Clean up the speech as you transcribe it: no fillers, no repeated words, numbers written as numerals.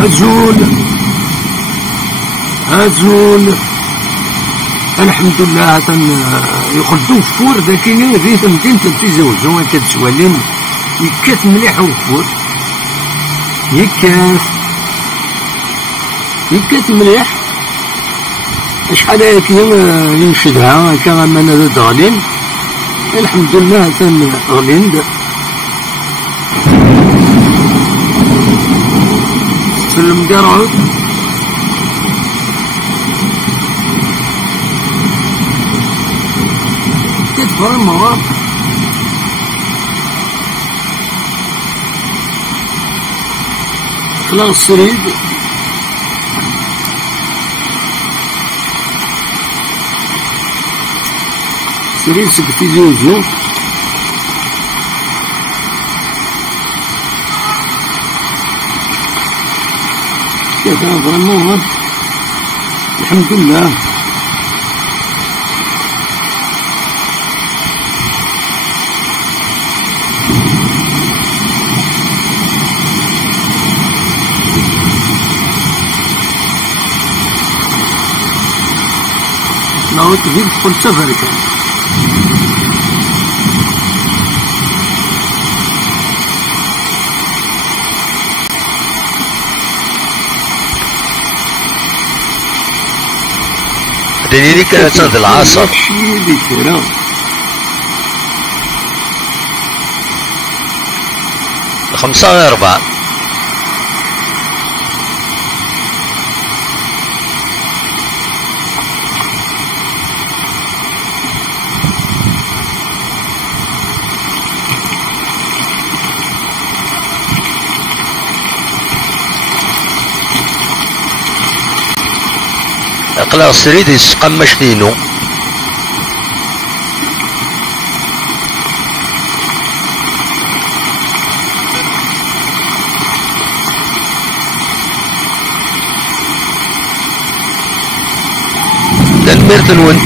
عزول عزول. الحمد لله يخدو فور ذاكين في ثمتين تزوجو كتسوالين يكات مليح وفور يكات مليح. شحال هاك ينشدها هكا غاما هذا دغلين الحمد لله غلين سلم قرعود كتفر المواقع خلاص السريد سريد سكتي زوجو كذا فريمون الحمد لله. لو تجيب كل سفر كان دليلي كانت عند العصر الخمسة غير 4. اقلع السريد يسقمش دينو للميرتلون